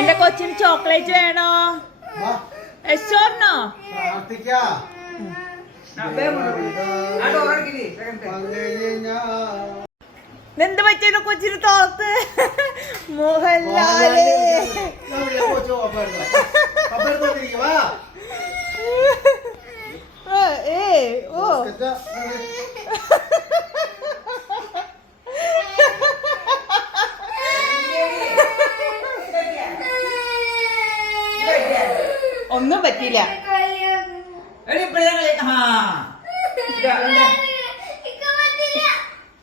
എന്റെ കൊച്ചിന് ചോക്ലേറ്റ് വേണോ? എസ്റ്റോർണോ? എന്ത് പറ്റിയ കൊച്ചിന് തോർത്ത്? മോഹൻലാല് ഒന്നും പറ്റിയില്ല.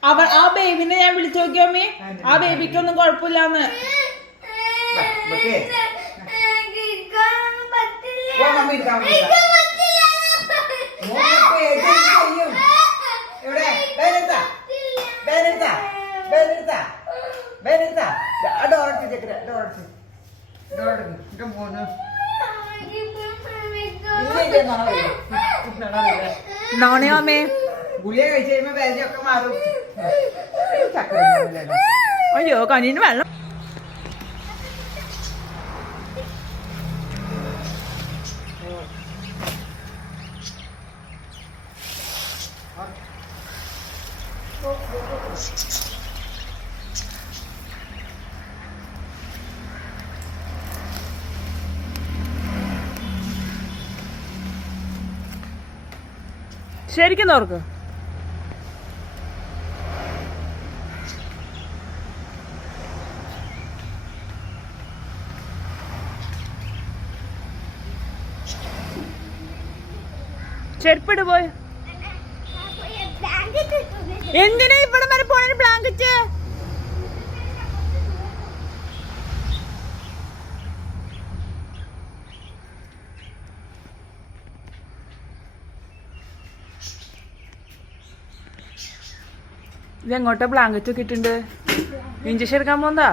ആ ബേബിനെ ഞാൻ വിളിച്ചു നോക്കിയോമ്മേ, ആ ബേബിക്കൊന്നും കുഴപ്പമില്ലാന്ന്. നാണയമേ ഗുളിക കഴിച്ചു കഴിയുമ്പോ വേദനയൊക്കെ മാറും. അയ്യോ കനീന് വെള്ളം. ശരിക്കും നോർക്ക്. ചെരുപ്പിട് പോയി. എന്തിനാ ഇവിടെ വരെ പോണ ബ്ലാങ്കറ്റ്? ഇതെങ്ങോട്ടാ ബ്ലാങ്കറ്റ് ഒക്കെ ഇട്ടുണ്ട്? ഇഞ്ചക്ഷൻ എടുക്കാൻ പോന്നാ?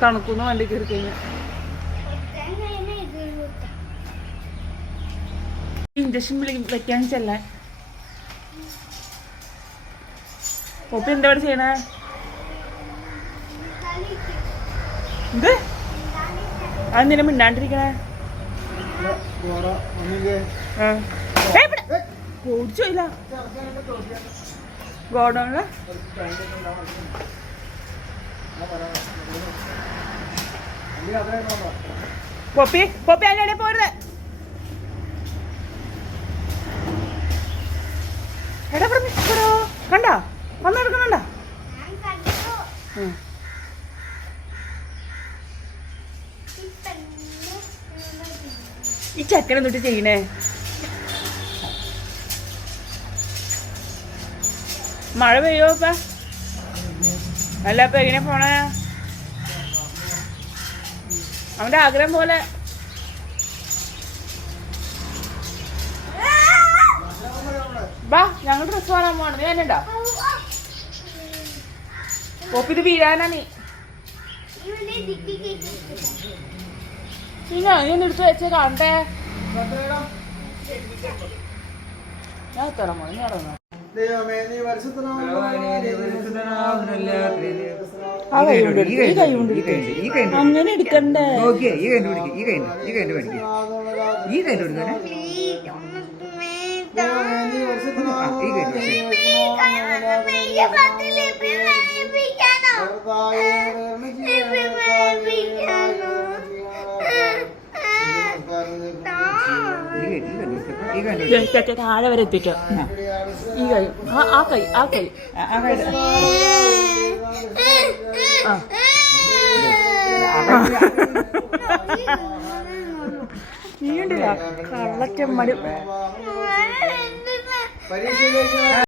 തണുക്കുന്നു വണ്ടി കയറി കഴിഞ്ഞ. ഇഞ്ചക്ഷൻ വെക്കാൻ ചെല്ലാൻ. ഒപ്പി എന്താ ഇവിടെ ചെയ്യണേ? ഇത് അതെന്തിനാ മിണ്ടാണ്ടിരിക്കണേ? ഓടിച്ചില്ല ഗോഡൗണില്. പൊപ്പി പൊപ്പി അതിനിടെ പോരുത്. എടാ കണ്ടോ വന്നെടുക്കണണ്ട. ഈ ചക്കനെ തൊട്ട് ചെയ്യണേ. മഴ പെയ്യോ ഇപ്പ? അല്ല ഇപ്പൊ എങ്ങനെ പോണേ? അവന്റെ ആഗ്രഹം പോലെ. ബാ ഞങ്ങൾ ഡ്രസ് വാങ്ങാൻ പോണം. നീ തന്നെണ്ടാ പോപ്പ്. ഇത് വീഴാനാ നീ. നീ എടുത്ത് വെച്ച് കാണട്ടെ. ഞാൻ തരാമോ? നീ ഇറങ്ങ. അങ്ങനെ എടുക്കണ്ടേ? താഴെ വരെ എത്തിക്കാം. ഈ കൈ ആ കൈ ആ കൈ നീ ഉണ്ടല്ലോ കള്ളറ്റ മടി.